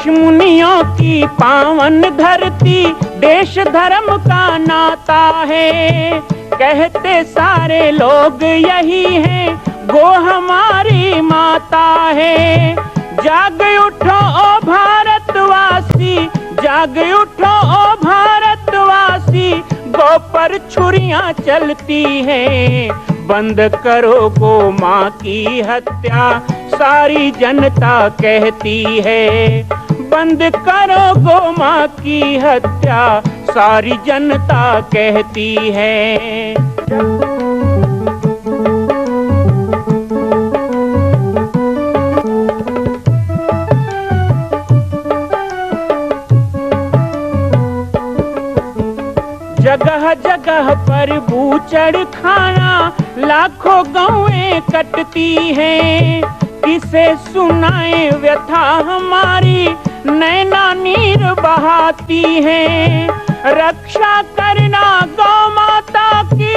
ऋषि मुनियों की पावन धरती, देश धर्म का नाता है। कहते सारे लोग यही हैं, गो हमारी माता है। जाग उठो ओ भारतवासी, जाग उठो ओ भारतवासी, गौ पर छुरियां चलती हैं। बंद करो गो माँ की हत्या, सारी जनता कहती है। बंद करो गो माँ की हत्या, सारी जनता कहती है। जगह जगह पर बूचड़ खाना, लाखों गौएं कटती हैं। किसे सुनाए व्यथा हमारी, नैना नीर बहाती हैं। रक्षा करना गौ माता की,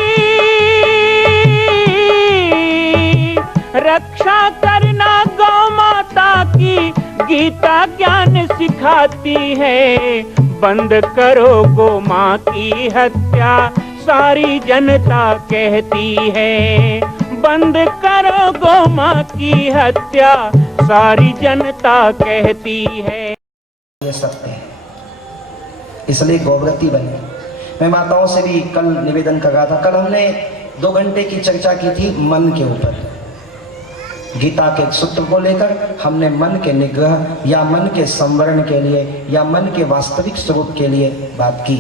रक्षा करना गौ माता की, गीता ज्ञान सिखाती है। बंद करो गो माँ की हत्या, सारी जनता कहती है। बंद करो गो माँ की हत्या, सारी जनता कहती है। ये सत्य है, इसलिए गौव्रती बने। मैं माताओं से भी कल निवेदन कर रहा था। कल हमने 2 घंटे की चर्चा की थी मन के ऊपर। गीता के सूत्र को लेकर हमने मन के निग्रह या मन के संवरण के लिए या मन के वास्तविक स्वरूप के लिए बात की।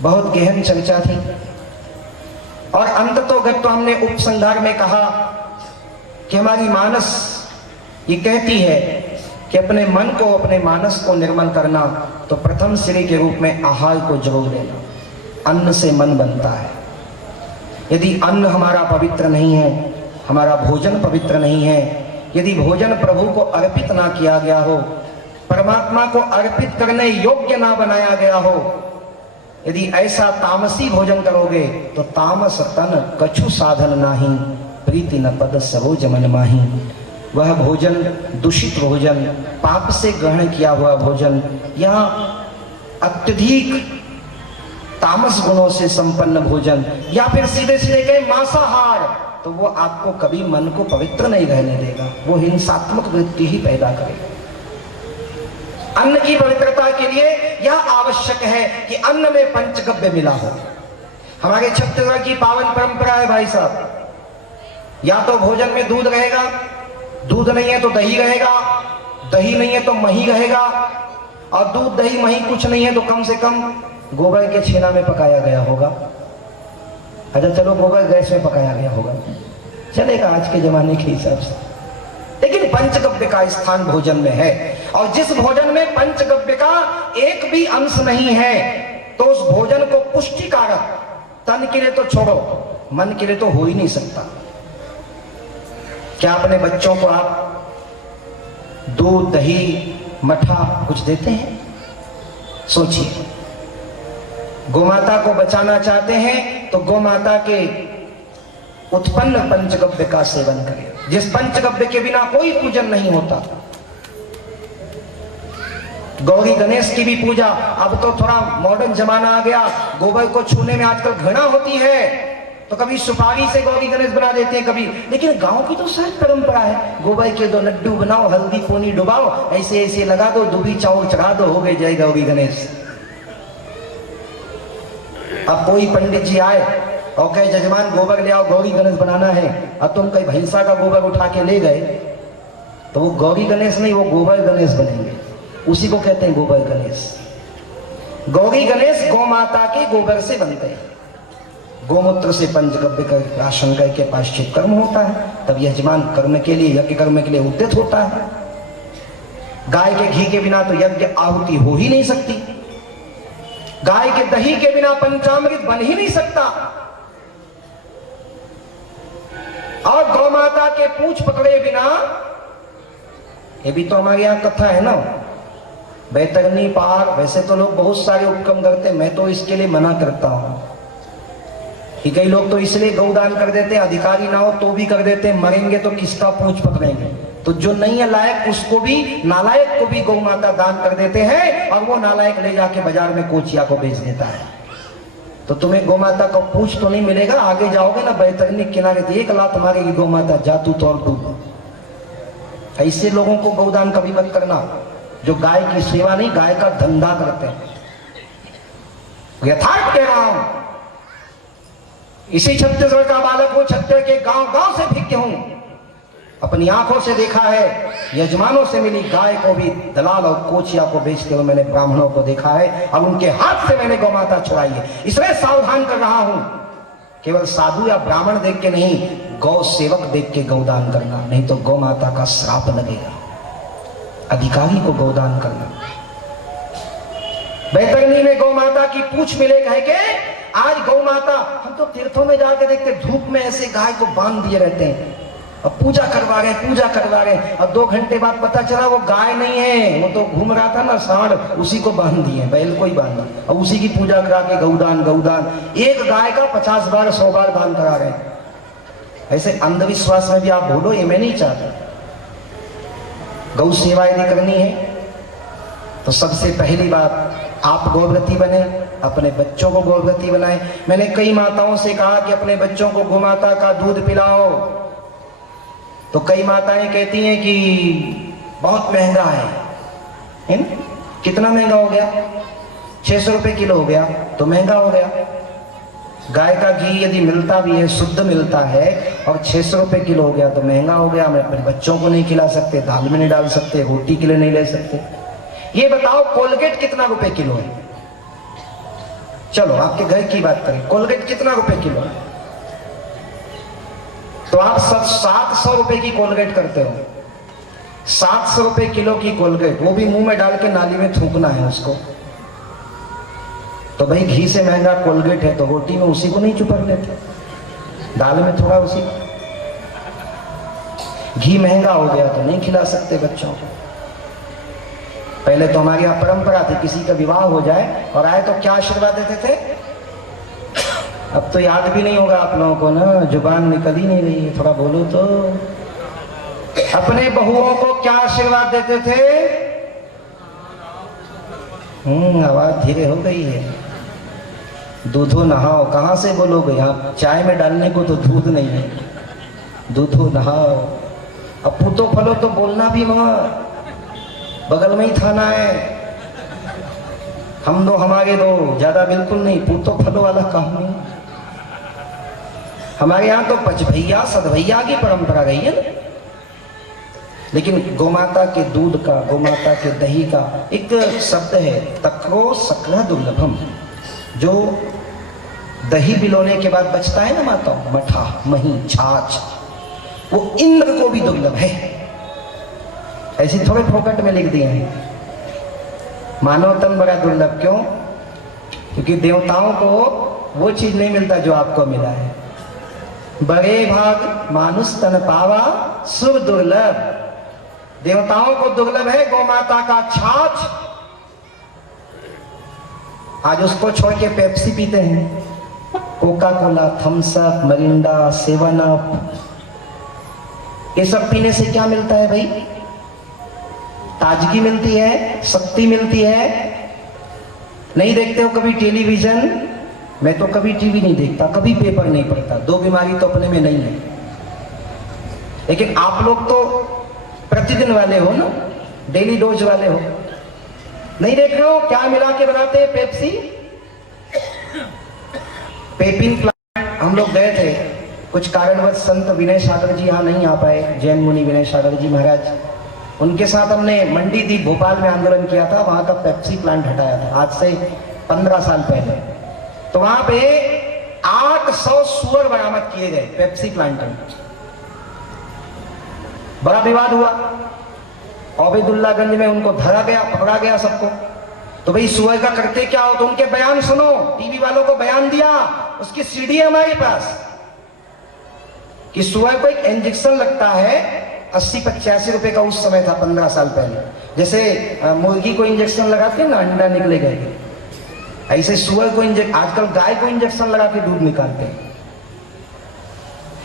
बहुत गहन चर्चा थी और अंततोगत तो हमने उपसंहार में कहा कि हमारी मानस ये कहती है कि अपने मन को, अपने मानस को निर्मल करना तो प्रथम श्री के रूप में आहार को जरूर लेना। अन्न से मन बनता है। यदि अन्न हमारा पवित्र नहीं है, हमारा भोजन पवित्र नहीं है, यदि भोजन प्रभु को अर्पित ना किया गया हो, परमात्मा को अर्पित करने योग्य ना बनाया गया हो, यदि ऐसा तामसी भोजन करोगे तो तामस तन कछु साधन नाही, प्रीति न पद सरोज मन माही। वह भोजन दूषित भोजन, पाप से ग्रहण किया हुआ भोजन या अत्यधिक तामस गुणों से संपन्न भोजन या फिर सीधे सीधे कहे मांसाहार, तो वो आपको कभी मन को पवित्र नहीं रहने देगा। वो हिंसात्मक वृत्ति ही पैदा करेगा। अन्न की पवित्रता के लिए यह आवश्यक है कि अन्न में पंचगव्य मिला हो। हमारे छत्तीसगढ़ की पावन परंपरा है भाई साहब, या तो भोजन में दूध रहेगा, दूध नहीं है तो दही रहेगा, दही नहीं है तो मही रहेगा, और दूध दही मही कुछ नहीं है तो कम से कम गोबर के छेना में पकाया गया होगा। अच्छा चलो गोबर गैस में पकाया गया होगा, चलेगा आज के जमाने के हिसाब से। लेकिन पंचगव्य का स्थान भोजन में है, और जिस भोजन में पंचगव्य का एक भी अंश नहीं है तो उस भोजन को पुष्टिकारक, तन के लिए तो छोड़ो, मन के लिए तो हो ही नहीं सकता। क्या अपने बच्चों को आप दूध दही मठा कुछ देते हैं? सोचिए, गोमाता को बचाना चाहते हैं तो गोमाता के उत्पन्न पंचगव्य का सेवन करें, जिस पंचगव्य के बिना कोई पूजन नहीं होता। गौरी गणेश की भी पूजा, अब तो थोड़ा मॉडर्न जमाना आ गया, गोबर को छूने में आजकल घृणा होती है, तो कभी सुपारी से गौरी गणेश बना देते हैं कभी। लेकिन गांव की तो सहज परंपरा है, गोबर के 2 लड्डू बनाओ, हल्दी पोनी डुबाओ, ऐसे ऐसे लगा दो, दुबी चावल चढ़ा दो, हो गए जय गौरी गणेश। अब कोई पंडित जी आए और कहे जजमान गोबर ले आओ, गौरी गणेश बनाना है, अब तुम कहीं भैंसा का गोबर उठा के ले गए तो वो गौरी गणेश नहीं, वो गोबर गणेश बनेंगे। उसी को कहते हैं गोबर गणेश। गौरी गणेश गौ माता के गोबर से बनते हैं। गोमूत्र से पंचगव्य का राशन करके प्रायश्चित कर्म होता है, तब यजमान कर्म के लिए, यज्ञ कर्म के लिए उद्यत होता है। गाय के घी के बिना तो यज्ञ आहुति हो ही नहीं सकती, गाय के दही के बिना पंचामृत बन ही नहीं सकता, और गौ माता के पूंछ पकड़े बिना, ये भी तो हमारे यहाँ कथा है ना, बैतरनी पार। वैसे तो लोग बहुत सारे उपक्रम करते हैं, मैं तो इसके लिए मना करता हूं कि कई लोग तो इसलिए गौदान कर देते हैं, अधिकारी ना हो तो भी कर देते हैं, मरेंगे तो किसका पूंछ पकड़ेंगे, तो जो नहीं है लायक उसको भी, नालायक को भी गौ माता दान कर देते हैं, और वो नालायक ले जाके बाजार में कोचिया को बेच देता है। तो तुम्हें गौ माता का पूछ तो नहीं मिलेगा, आगे जाओगे ना बैतरनी किनारे तो एक लात मारेगी गौ माता, जा तू तो और डूब। ऐसे लोगों को गौदान कभी मत करना जो गाय की सेवा नहीं, गाय का धंधा करते हैं। यथार्थ कह रहा हूं, इसी छत्तीसगढ़ का बालक वो छत्तीसगढ़ के गांव गांव से भिज्ञ हूं, अपनी आंखों से देखा है। यजमानों से मिली गाय को भी दलाल और कोचिया को बेचते हुए मैंने ब्राह्मणों को देखा है, और उनके हाथ से मैंने गौ माता छुड़ाई है। इसलिए सावधान कर रहा हूं, केवल साधु या ब्राह्मण देख के नहीं, गौ सेवक देख के गौदान करना, नहीं तो गौ माता का श्राप लगेगा। अधिकारी को गौदान करना। बैतरनी में गौ माता की पूछ मिले, कहे के आज गौ माता, हम तो तीर्थों में जाके देखते धूप में ऐसे गाय को बांध दिए रहते हैं, अब पूजा करवा रहे, और 2 घंटे बाद पता चला वो गाय नहीं है, वो तो घूम रहा था ना सांड, उसी को बांध दिए, बैल को ही बांधा, और उसी की पूजा करा के गौदान। एक गाय का 50 बार 100 बार दान करा रहे हैं। ऐसे अंधविश्वास में भी आप बोलो, ये मैं नहीं चाहता। गौ सेवा यदि करनी है तो सबसे पहली बात, आप गौव्रती बने, अपने बच्चों को गौव्रती बनाएं। मैंने कई माताओं से कहा कि अपने बच्चों को गोमाता का दूध पिलाओ, तो कई माताएं कहती हैं कि बहुत महंगा है ना? कितना महंगा हो गया? 600 रुपए किलो हो गया, तो महंगा हो गया। गाय का घी यदि मिलता भी है, शुद्ध मिलता है, और 600 रुपए किलो हो गया तो महंगा हो गया। मैं अपने बच्चों को नहीं खिला सकते, दाल में नहीं डाल सकते, रोटी के लिए नहीं ले सकते। ये बताओ कोलगेट कितना रुपए किलो है? चलो आपके घर की बात करें, कोलगेट कितना रुपए किलो है? तो आप सब 700 रुपए की कोलगेट करते हो। 700 रुपए किलो की कोलगेट, वो भी मुंह में डाल के नाली में थूकना है उसको। तो भाई घी से महंगा कोलगेट है, तो रोटी में उसी को नहीं चुपक लेते, दाल में थोड़ा उसी। घी महंगा हो गया तो नहीं खिला सकते बच्चों को। पहले तो हमारी यहाँ परंपरा थी, किसी का विवाह हो जाए और आए तो क्या आशीर्वाद देते थे? अब तो याद भी नहीं होगा आप लोगों को ना, जुबान निकल ही नहीं रही है, थोड़ा बोलो तो। अपने बहुओं को क्या आशीर्वाद देते थे? आवाज धीरे हो गई है। दूधो नहाओ, कहां से बोलोगे? यहाँ चाय में डालने को तो दूध नहीं है। दूधो नहाओ। अब पूतो फलो तो बोलना भी वहां बगल में ही थाना है। हम दो हमारे दो, ज्यादा बिल्कुल नहीं। पूतो फलो वाला काम नहीं। हमारे यहाँ तो पचभैया सदभैया की परंपरा रही है ना। लेकिन गोमाता के दूध का, गोमाता के दही का एक शब्द है, तक्रो सक्र दुर्लभम। जो दही बिलोने के बाद बचता है ना माता, मठा, मही, छाछ, वो इंद्र को भी दुर्लभ है। ऐसी थोड़े फोकट में लिख दिए हैं। मानव तन बड़ा दुर्लभ, क्यों? क्योंकि देवताओं को वो चीज नहीं मिलता जो आपको मिला है। बड़े भाग मानुष तन पावा सुर दुर्लभ। देवताओं को दुर्लभ है गोमाता का छाछ। आज उसको छोड़ के पेप्सी पीते हैं, Coca Cola, Thums Up, Mirinda, 7 up. ये सब पीने से क्या मिलता है भाई? ताजगी मिलती है, शक्ति मिलती है। नहीं देखते हो कभी टेलीविजन? मैं तो कभी टीवी नहीं देखता, कभी पेपर नहीं पढ़ता। 2 बीमारी तो अपने में नहीं है। लेकिन आप लोग तो प्रतिदिन वाले हो ना, डेली डोज वाले हो। नहीं देख रहे हो क्या मिला के बनाते हैं पेप्सी? Papin plant. हम लोग गए थे, कुछ कारणवश संत विनय सागर जी यहाँ नहीं आ पाए, जैन मुनि विनय सागर जी महाराज। उनके साथ हमने मंडी द्वीप भोपाल में आंदोलन किया था, वहां का पेप्सी प्लांट हटाया था आज से 15 साल पहले। तो वहां पे 800 सुअर बरामद किए गए पेप्सी प्लांट में। बड़ा विवाद हुआ। ओबेदुल्लागंज में उनको धरा गया, पकड़ा गया सबको। तो भाई सुअर का करते क्या हो? तो उनके बयान सुनो, टीवी वालों को बयान दिया, उसकी सीडी है हमारे पास, कि सुअर को एक इंजेक्शन लगता है 80-85 रुपए का उस समय था, 15 साल पहले। जैसे मुर्गी को इंजेक्शन लगाते हैं ना, अंडा निकलेगा, ऐसे सुअर को आजकल गाय को इंजेक्शन लगा के दूध निकालते हैं।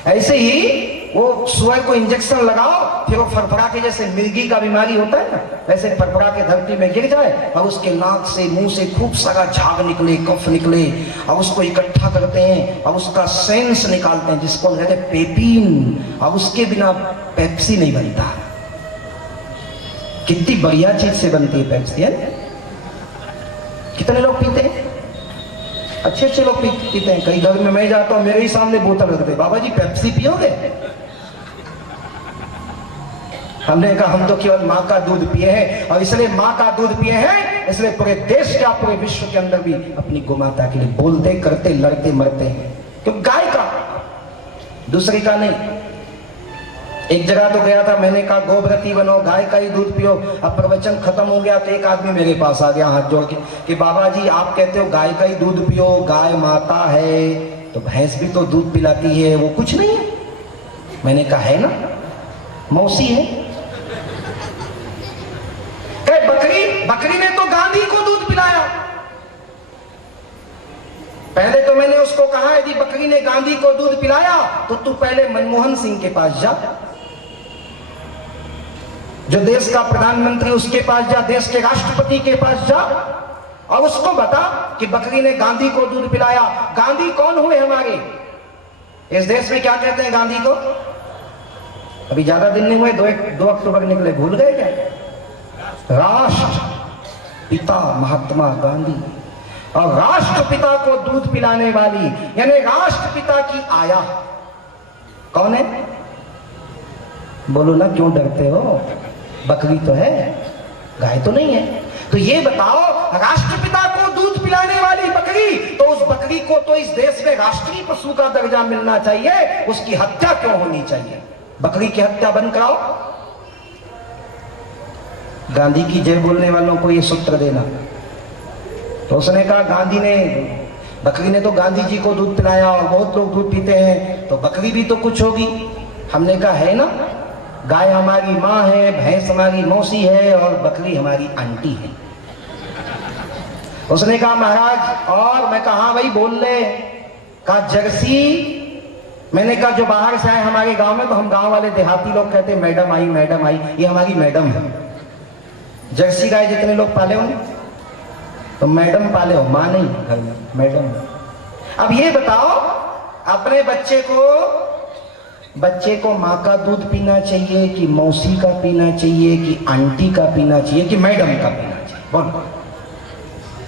ऐसे ही वो सुअर को इंजेक्शन लगाओ, फिर वो फड़फड़ा के, जैसे मिर्गी का बीमारी होता है ना, वैसे फड़फड़ा के धरती में गिर जाए और उसके नाक से मुंह से खूब सारा झाग निकले, कफ निकले, और उसको इकट्ठा करते हैं और उसका सेंस निकालते हैं जिसको कहते हैं पेपिन, और उसके बिना पेप्सी नहीं बनता। कितनी बढ़िया चीज से बनती है पेप्सी है। कितने लोग पीते हैं? अच्छे अच्छे लोग पीते हैं। कई घर में मैं जाता हूं, मेरे ही सामने बोतल रखते, बाबा जी पेप्सी पियोगे? हमने कहा हम तो केवल माँ का दूध पिए हैं, और इसलिए माँ का दूध पिए हैं, इसलिए पूरे देश का, पूरे विश्व के अंदर भी अपनी गोमाता के लिए बोलते, करते, लड़ते, मरते हैं। क्यों? गाय का, दूसरी का नहीं। एक जगह तो गया था, मैंने कहा गोव्रती बनो, गाय का ही दूध पियो। अब प्रवचन खत्म हो गया तो एक आदमी मेरे पास आ गया हाथ जोड़ के कि बाबा जी आप कहते हो गाय का ही दूध पियो, गाय माता है, तो भैंस भी तो दूध पिलाती है, वो कुछ नहीं है। मैंने कहा है ना, मौसी है। कहे बकरी ने तो गांधी को दूध पिलाया। पहले तो मैंने उसको कहा यदि बकरी ने गांधी को दूध पिलाया तो तू पहले मनमोहन सिंह के पास जा, जो देश का प्रधानमंत्री, उसके पास जा, देश के राष्ट्रपति के पास जा और उसको बता कि बकरी ने गांधी को दूध पिलाया। गांधी कौन हुए हमारे इस देश में? क्या कहते हैं गांधी को? अभी ज्यादा दिन नहीं हुए, 2 अक्टूबर निकले, भूल गए क्या? राष्ट्रपिता महात्मा गांधी। और राष्ट्रपिता को दूध पिलाने वाली, यानी राष्ट्रपिता की आया कौन है? बोलो ना, क्यों डरते हो? बकरी तो है, गाय तो नहीं है। तो ये बताओ, राष्ट्रपिता को दूध पिलाने वाली बकरी, तो उस बकरी को तो इस देश में राष्ट्रीय पशु का दर्जा मिलना चाहिए, उसकी हत्या क्यों होनी चाहिए? बकरी की हत्या बंद कराओ। गांधी की जय बोलने वालों को ये सूत्र देना। तो उसने कहा बकरी ने तो गांधी जी को दूध पिलाया और बहुत लोग दूध पीते हैं, तो बकरी भी तो कुछ होगी। हमने कहा है ना, गाय हमारी माँ है, भैंस हमारी मौसी है और बकरी हमारी आंटी है। उसने कहा महाराज, और मैं कहा हाँ भाई बोल ले। कहा जर्सी। मैंने कहा जो बाहर से आए हमारे गांव में, तो हम गांव वाले देहाती लोग कहते मैडम आई, मैडम आई, ये हमारी मैडम है। जर्सी गाय जितने लोग पाले होंगे तो मैडम पाले हो, माँ नहीं घर में, मैडम। अब ये बताओ, अपने बच्चे को माँ का दूध पीना चाहिए कि मौसी का पीना चाहिए कि आंटी का पीना चाहिए कि मैडम का पीना चाहिए? बोलो।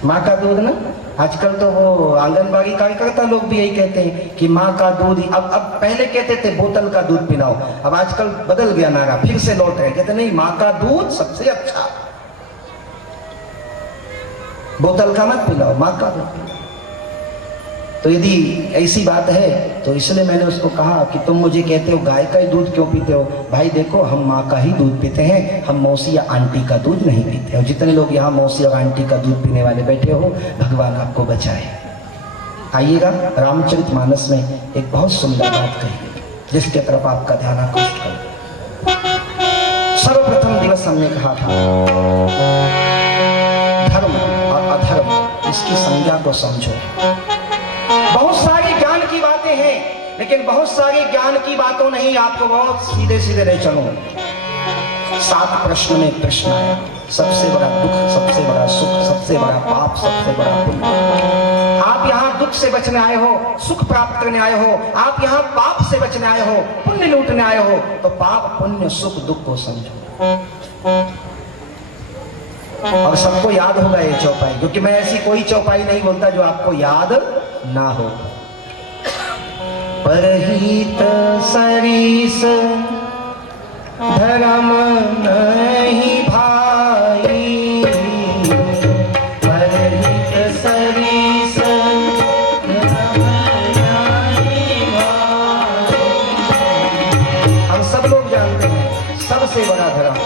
माँ का दूध ना, आजकल तो वो आंगनबाड़ी कार्यकर्ता लोग भी यही कहते हैं कि माँ का दूध। अब पहले कहते थे बोतल का दूध पिलाओ, अब आजकल बदल गया नारा, फिर से लौट रहे, कहते नहीं माँ का दूध सबसे अच्छा, बोतल का मत पिलाओ, माँ का दूध। तो यदि ऐसी बात है तो इसलिए मैंने उसको कहा कि तुम मुझे कहते हो गाय का ही दूध क्यों पीते हो? भाई देखो, हम माँ का ही दूध पीते हैं, हम मौसी या आंटी का दूध नहीं पीते। और जितने लोग यहाँ मौसी और आंटी का दूध पीने वाले बैठे हो, भगवान आपको बचाए। आइएगा, रामचरितमानस में एक बहुत सुंदर बात कही जिसके तरफ आपका ध्यान आकृष्ट करो। सर्वप्रथम दिवस हमने कहा था धर्म और अधर्म, इसकी संज्ञा को समझो। बहुत सारी ज्ञान की बातें हैं, लेकिन बहुत सारी ज्ञान की बातों नहीं, आपको बहुत सीधे सीधे ले चलो। 7 प्रश्न में प्रश्न आया, सबसे बड़ा दुख, सबसे बड़ा सुख, सबसे बड़ा पाप, सबसे बड़ा पुण्य। आप यहाँ दुख से बचने आए हो, सुख प्राप्त करने आए हो, आप यहाँ पाप से बचने आए हो, पुण्य लूटने आए हो, तो पाप पुण्य सुख दुख को समझो। और सबको याद होगा ये चौपाई, क्योंकि मैं ऐसी कोई चौपाई नहीं बोलता जो आपको याद ना हो। परहित सरिस धर्म नहीं भाई, परहित सरिस धर्म नहीं भाई। हम सब लोग जानते हैं सबसे बड़ा धर्म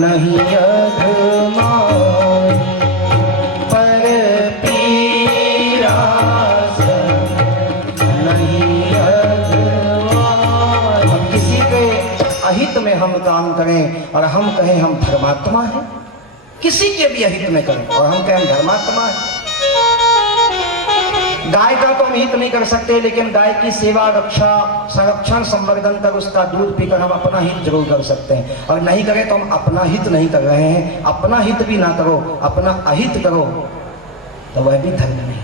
नहीं अधमाई, पर पीरा नहीं अधमाई। हम किसी के अहित में हम काम करें और हम कहें हम धर्मात्मा हैं, किसी के भी अहित में करें। और हम कहें धर्मात्मा है। गाय का तो हम हित नहीं कर सकते, लेकिन गाय की सेवा, रक्षा, संरक्षण, संवर्धन तक उसका दूध पीकर हम अपना हित जरूर कर सकते हैं। और नहीं करें तो हम अपना हित नहीं कर रहे हैं। अपना हित भी ना करो, अपना अहित करो, तो वह भी धर्म नहीं।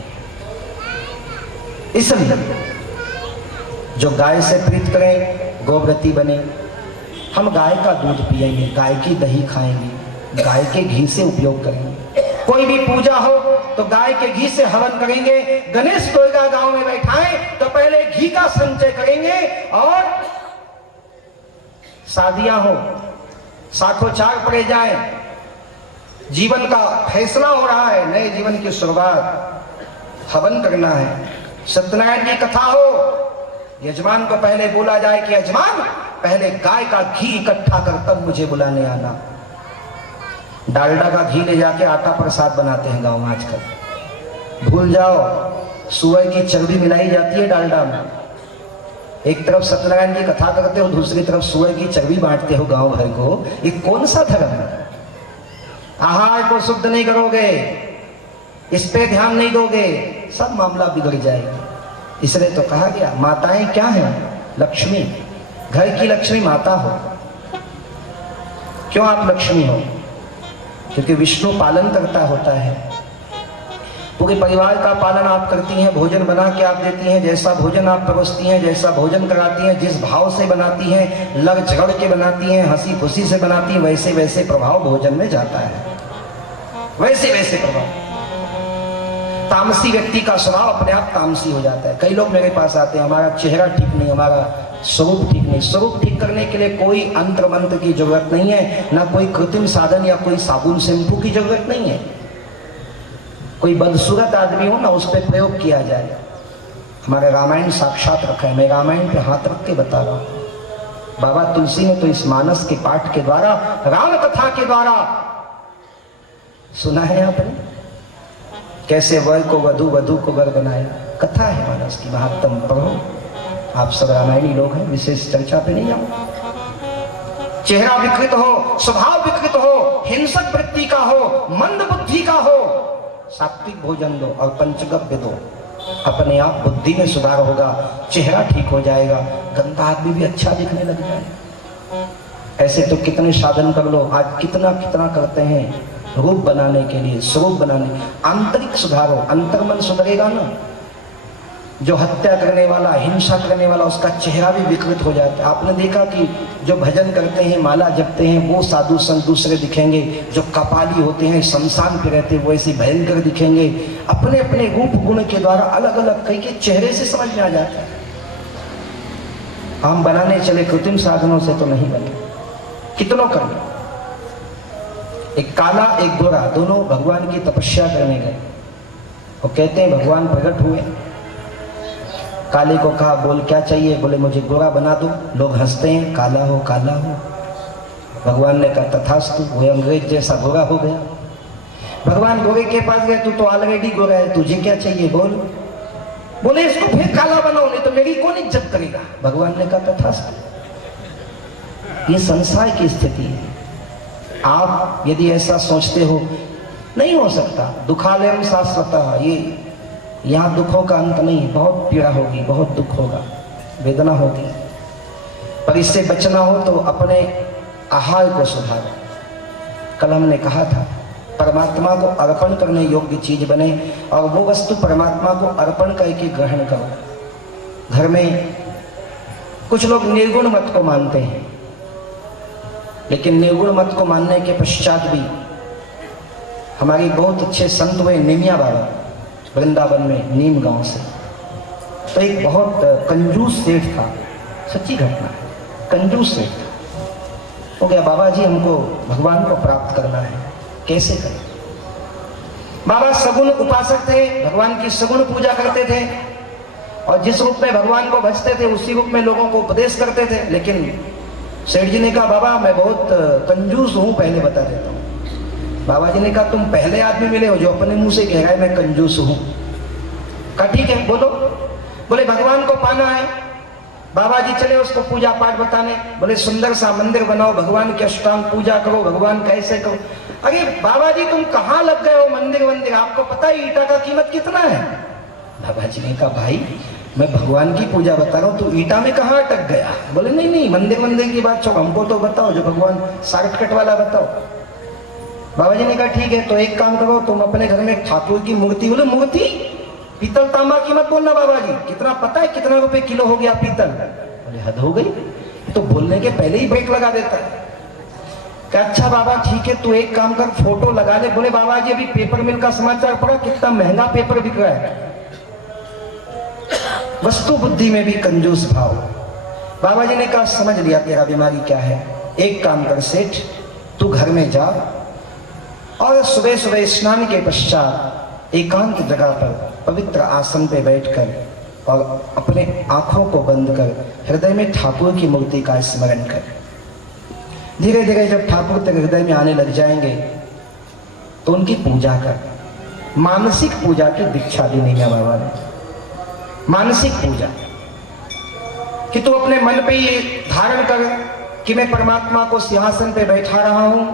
इसलिए जो गाय से प्रीत करें, गोव्रती बने। हम गाय का दूध पिएंगे, गाय की दही खाएंगे, गाय के घी से उपयोग करेंगे। कोई भी पूजा हो तो गाय के घी से हवन करेंगे। गणेश टोएगा गांव में बैठाएं तो पहले घी का संचय करेंगे। और शादियां हो, साखोचार पड़े जाए, जीवन का फैसला हो रहा है, नए जीवन की शुरुआत, हवन करना है। सत्यनारायण की कथा हो, यजमान को पहले बोला जाए कि यजमान पहले गाय का घी इकट्ठा कर तब मुझे बुलाने आना। डालडा का घी ले जाके आटा प्रसाद बनाते हैं गांव में आजकल। भूल जाओ, सुअर की चर्बी मिलाई जाती है डालडा में। एक तरफ सत्यनारायण की कथा करते हो, दूसरी तरफ सुअर की चर्बी बांटते हो गांव भर को। ये कौन सा धर्म है? आहार को शुद्ध नहीं करोगे, इस पे ध्यान नहीं दोगे, सब मामला बिगड़ जाएगा। इसलिए तो कहा गया माताएं क्या है? लक्ष्मी। घर की लक्ष्मी माता हो। क्यों आप लक्ष्मी हो? क्योंकि विष्णु पालन करता होता है। पूरे परिवार का पालन आप करती हैं, भोजन बना के आप देती हैं। जैसा भोजन आप परोसती हैं, जैसा भोजन कराती हैं, जिस भाव से बनाती हैं, लग झगड़ के बनाती हैं, हंसी खुशी से बनाती हैं, वैसे वैसे प्रभाव भोजन में जाता है, वैसे वैसे प्रभाव। तामसी व्यक्ति का स्वभाव अपने आप तामसी हो जाता है। कई लोग मेरे पास आते हैं, हमारा चेहरा ठीक नहीं, हमारा स्वरूप ठीक नहीं। स्वरूप ठीक करने के लिए कोई अंतर मंत्र की जरूरत नहीं है, ना कोई कृत्रिम साधन या कोई साबुन शैम्पू की जरूरत नहीं है। कोई बदसूरत आदमी हो ना, उस पर प्रयोग किया जाए। हमारे रामायण साक्षात रखा है, मैं रामायण पे हाथ रख के बता रहा हूं। बाबा तुलसी ने तो इस मानस के पाठ के द्वारा, राम कथा के द्वारा सुना है आपने कैसे वर को वधु, वधु को वर बनाया। कथा है मानस की, महात्म पढ़ो। आप सब रामायणी लोग हैं, विशेष चर्चा पे नहीं जाओ। चेहरा विकृत हो, स्वभाव विकृत हो, हिंसक वृत्ति का हो, मंद बुद्धि का हो, सात्विक भोजन दो और पंचगव्य दो, अपने आप बुद्धि में सुधार होगा, चेहरा ठीक हो जाएगा, गंदा आदमी भी अच्छा दिखने लग जाएगा। ऐसे तो कितने साधन कर लो, आज कितना कितना करते हैं रूप बनाने के लिए, स्वरूप बनाने। आंतरिक सुधारो, अंतर्मन सुधरेगा ना। जो हत्या करने वाला, हिंसा करने वाला, उसका चेहरा भी विकृत हो जाता है। आपने देखा कि जो भजन करते हैं, माला जपते हैं, वो साधु संत दूसरे दिखेंगे। जो कपाली होते हैं, शमशान पे रहते हैं, वो ऐसे भयंकर दिखेंगे। अपने अपने रूप गुण के द्वारा अलग अलग कई के चेहरे से समझ में आ जाता है। हम बनाने चले कृत्रिम साधनों से तो नहीं बने, कितनों कर। एक काला एक गोरा, दोनों भगवान की तपस्या करने गए। वो कहते हैं भगवान प्रकट हुए, काले को कहा बोल क्या चाहिए? बोले मुझे गोरा बना दो। लोग हंसते हैं, काला हो काला हो। भगवान ने कहा तथास्तु। वो अंग्रेज जैसा गोरा हो गया। भगवान गोरे के पास गए, तू तो ऑलरेडी गोरा है, तुझे क्या चाहिए बोल। बोले इसको फिर काला बनाओ, नहीं तो मेरी कौन इज्जत करेगा। भगवान ने कहा तथास्तु। ये संसार की स्थिति है। आप यदि ऐसा सोचते हो, नहीं हो सकता। दुखालयम शाश्वतः, ये यहाँ दुखों का अंत नहीं। बहुत पीड़ा होगी, बहुत दुख होगा, वेदना होगी, पर इससे बचना हो तो अपने आहार को सुधारो। कल हमने कहा था परमात्मा को अर्पण करने योग्य चीज बने, और वो वस्तु परमात्मा को अर्पण करके ग्रहण करो। घर में कुछ लोग निर्गुण मत को मानते हैं, लेकिन निर्गुण मत को मानने के पश्चात भी हमारी बहुत अच्छे संत हुए निमिया बाबा, वृंदावन में, नीम गांव से। तो एक बहुत कंजूस सेठ था, सच्ची घटना है, कंजूस सेठ हो गया। बाबा जी हमको भगवान को प्राप्त करना है, कैसे करें? बाबा सगुण उपासक थे, भगवान की सगुण पूजा करते थे, और जिस रूप में भगवान को भजते थे उसी रूप में लोगों को उपदेश करते थे। लेकिन सेठ जी ने कहा बाबा मैं बहुत कंजूस हूँ, पहले बता देता हूँ। बाबा जी ने कहा तुम पहले आदमी मिले हो जो अपने मुंह से कह रहा है मैं कंजूस हूँ। कहा ठीक है बोलो। बोले भगवान को पाना है, बाबा जी चले उसको पूजा पाठ बताने, बोले सुंदर सा मंदिर बनाओ, भगवान की अष्टांग पूजा करो, भगवान कैसे करो। अरे बाबा जी तुम कहाँ लग गए हो मंदिर, आपको पता है ईटा का कीमत कितना है? बाबा जी ने कहा भाई मैं भगवान की पूजा बता रहा हूँ, तू ईटा में कहाँ अटक गया? बोले नहीं मंदिर की बात छोड़ो, हमको तो बताओ जो भगवान शॉर्टकट वाला बताओ। बाबा जी ने कहा ठीक है, तो एक काम करो, तुम अपने घर में ठाकुर की मूर्ति, बोले मूर्ति पीतल तांबा की मत बोलना बाबा जी, कितना पता है कितना रुपए किलो हो गया पीतल? बोले हद हो गई, तो बोलने के पहले ही ब्रेक लगा देता है। अच्छा बाबा ठीक है, तू एक काम कर फोटो लगा ले। बोले बाबा जी अभी पेपर मिल का समाचार पढ़ा, कितना महंगा पेपर बिक रहा है। वस्तु बुद्धि में भी कंजूस भाव। बाबा जी ने कहा समझ लिया तेरा बीमारी क्या है, एक काम कर सेठ, तू घर में जा और सुबह सुबह स्नान के पश्चात एकांत जगह पर पवित्र आसन पे बैठकर और अपने आंखों को बंद कर हृदय में ठाकुर की मूर्ति का स्मरण कर। धीरे धीरे जब ठाकुर तेरे हृदय में आने लग जाएंगे तो उनकी पूजा कर। मानसिक पूजा की दीक्षा दी नहीं है बाबा ने, मानसिक पूजा कि तू अपने मन पे ये धारण कर कि मैं परमात्मा को सिंहासन पे बैठा रहा हूं,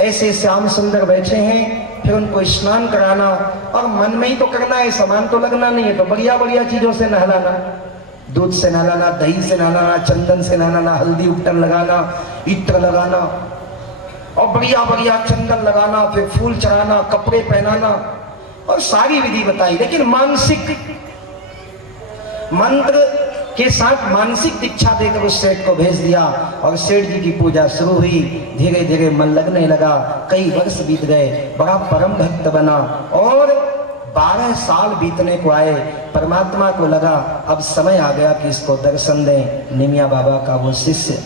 ऐसे श्याम सुंदर बैठे हैं, फिर उनको स्नान कराना और मन में ही तो करना है, सामान तो लगना नहीं है, तो बढ़िया बढ़िया चीजों से नहलाना, दूध से नहलाना, दही से नहलाना, चंदन से नहलाना, हल्दी उपटन लगाना, इत्र लगाना और बढ़िया बढ़िया चंदन लगाना, फिर फूल चढ़ाना, कपड़े पहनाना और सारी विधि बताई। लेकिन मानसिक मंत्र के साथ मानसिक दीक्षा देकर उस सेठ को भेज दिया और सेठ जी की पूजा शुरू हुई। धीरे धीरे मन लगने लगा, कई वर्ष बीत गए, बड़ा परम भक्त बना और 12 साल बीतने को आए। परमात्मा को लगा अब समय आ गया कि इसको दर्शन दें। निमिया बाबा का वो शिष्य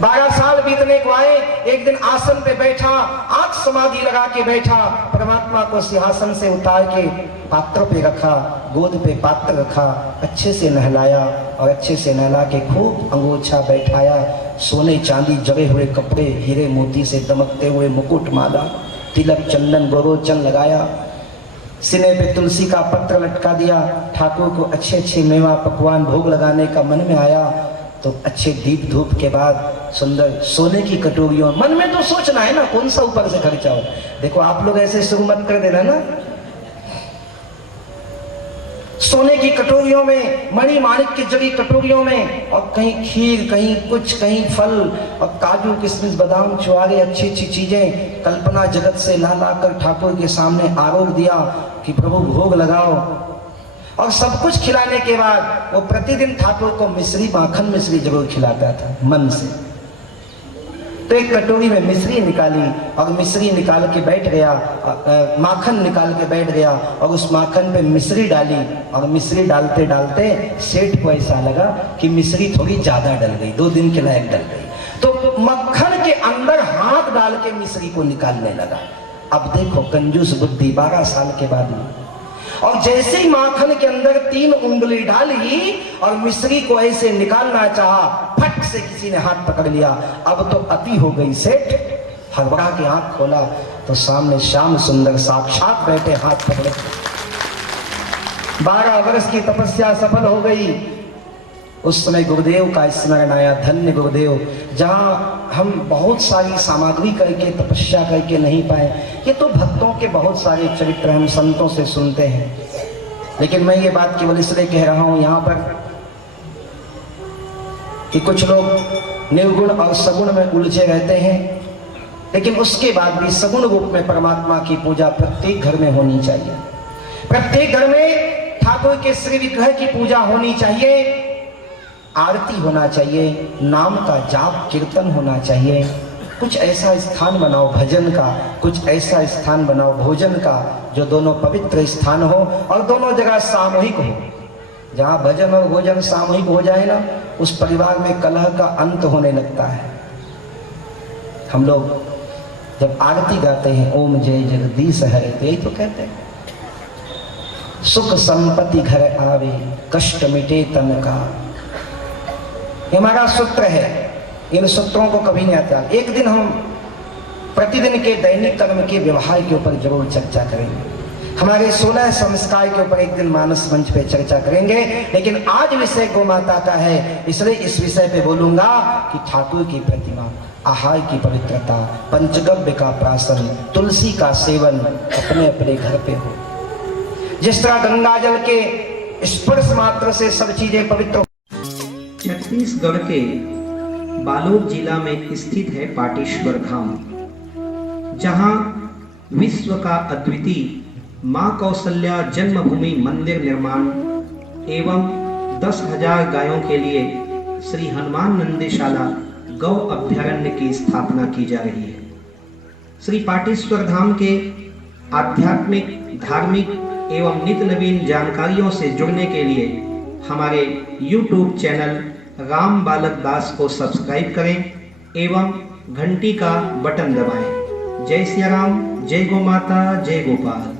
12 साल बीतने को आए, एक दिन आसन पे बैठा, आंख समाधि लगा के बैठा, परमात्मा को सिंहासन से उतार के पात्र पे रखा, गोद पे पात्र रखा, अच्छे से नहलाया और अच्छे से नहला के खूब अंगोछा बैठाया, सोने चांदी जड़े हुए कपड़े, हीरे मोती से दमकते हुए मुकुट, माला, तिलक, चंदन, गोरोचन लगाया, सीने पे तुलसी का पत्र लटका दिया। ठाकुर को अच्छे अच्छे मेवा पकवान भोग लगाने का मन में आया तो अच्छे दीप धूप के बाद सुंदर सोने की कटोरियों, मन में तो सोचना है ना कौन सा ऊपर से खर्चा हो। देखो आप लोग ऐसे शुरू मत कर देना ना। सोने की कटोरियों में, मणि माणिक की जड़ी कटोरियों में, और कहीं खीर, कहीं कुछ, कहीं फल और काजू किशमिश बादाम चुआरे, अच्छी अच्छी चीजें कल्पना जगत से ला ला कर ठाकुर के सामने आरोप दिया कि प्रभु भोग लगाओ। और सब कुछ खिलाने के बाद वो प्रतिदिन ठाकुर को मिश्री, माखन मिश्री जरूर खिलाता था मन से। तो एक कटोरी में मिश्री निकाली और मिश्री निकाल के बैठ गया, माखन निकाल के बैठ गया और उस माखन पे मिश्री डाली और मिश्री डालते डालते सेठ को ऐसा लगा कि मिश्री थोड़ी ज्यादा डल गई, 2 दिन के लायक डल गई, तो मक्खन के अंदर हाथ डाल के मिश्री को निकालने लगा। अब देखो कंजूस बुद्धि 12 साल के बाद। और जैसे ही माखन के अंदर 3 उंगली डाली और मिश्री को ऐसे निकालना चाहा, फट से किसी ने हाथ पकड़ लिया। अब तो अति हो गई। सेठ हड़बड़ा के आंख खोला तो सामने श्याम सुंदर साक्षात बैठे, हाथ पकड़े। 12 वर्ष की तपस्या सफल हो गई। उस समय गुरुदेव का स्मरण आया, धन्य गुरुदेव। जहां हम बहुत सारी सामग्री करके तपस्या करके नहीं पाए, ये तो भक्तों के बहुत सारे चरित्र हम संतों से सुनते हैं, लेकिन मैं ये बात केवल इसलिए कह रहा हूं यहाँ पर कि कुछ लोग निर्गुण और सगुण में उलझे रहते हैं, लेकिन उसके बाद भी सगुण रूप में परमात्मा की पूजा प्रत्येक घर में होनी चाहिए। प्रत्येक घर में ठाकुर के श्री विग्रह की पूजा होनी चाहिए, आरती होना चाहिए, नाम का जाप कीर्तन होना चाहिए। कुछ ऐसा स्थान बनाओ भजन का, कुछ ऐसा स्थान बनाओ भोजन का, जो दोनों पवित्र स्थान हो और दोनों जगह सामूहिक हो। जहाँ भजन और भोजन सामूहिक हो जाए ना, उस परिवार में कलह का अंत होने लगता है। हम लोग जब आरती गाते हैं ओम जय जगदीश हरे, तो यही तो कहते हैं, सुख संपत्ति घर आवे कष्ट मिटे तन का। ये हमारा सूत्र है, इन सूत्रों को कभी नहीं आता। एक दिन हम प्रतिदिन के दैनिक कर्म के व्यवहार के ऊपर जरूर चर्चा करेंगे। हमारे 16 संस्कार के ऊपर एक दिन मानस मंच पे चर्चा करेंगे, लेकिन आज विषय गौ माता का है, इसलिए इस विषय पे बोलूंगा कि ठाकुर की प्रतिमा, आहार की पवित्रता, पंचगव्य का प्राशन, तुलसी का सेवन अपने अपने घर पे हो। जिस तरह गंगा जल के स्पर्श मात्र से सब चीजें पवित्र। छत्तीसगढ़ के बालोद जिला में स्थित है पाटेश्वर धाम, जहां विश्व का अद्वितीय मां कौशल्या जन्मभूमि मंदिर निर्माण एवं 10,000 गायों के लिए श्री हनुमान नंदीशाला गौ अभ्यारण्य की स्थापना की जा रही है। श्री पाटेश्वर धाम के आध्यात्मिक, धार्मिक एवं नित्य नवीन जानकारियों से जुड़ने के लिए हमारे YouTube चैनल राम बालक दास को सब्सक्राइब करें एवं घंटी का बटन दबाएं। जय सिया राम, जय गौ माता, जय गोपाल।